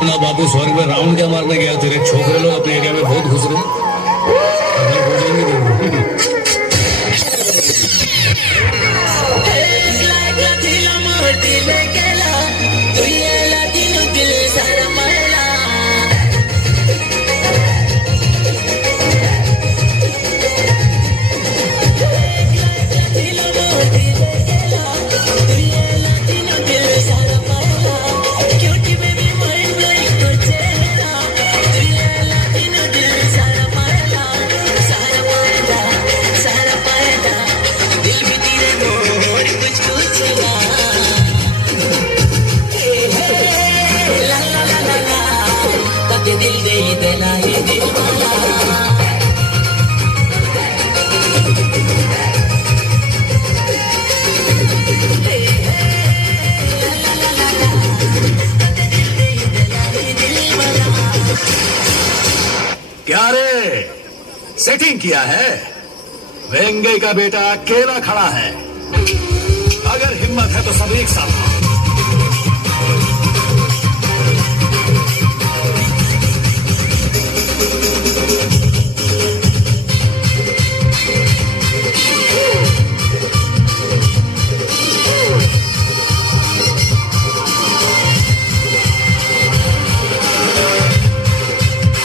अपना बापू स्वर्ग में राउंड क्या मारने गया, तेरे छोकरे लोग अपने एरिया में बहुत घुस रहे क्या रे, सेटिंग किया है? वेंगे का बेटा अकेला खड़ा है। अगर हिम्मत है तो सब एक साथ आओ।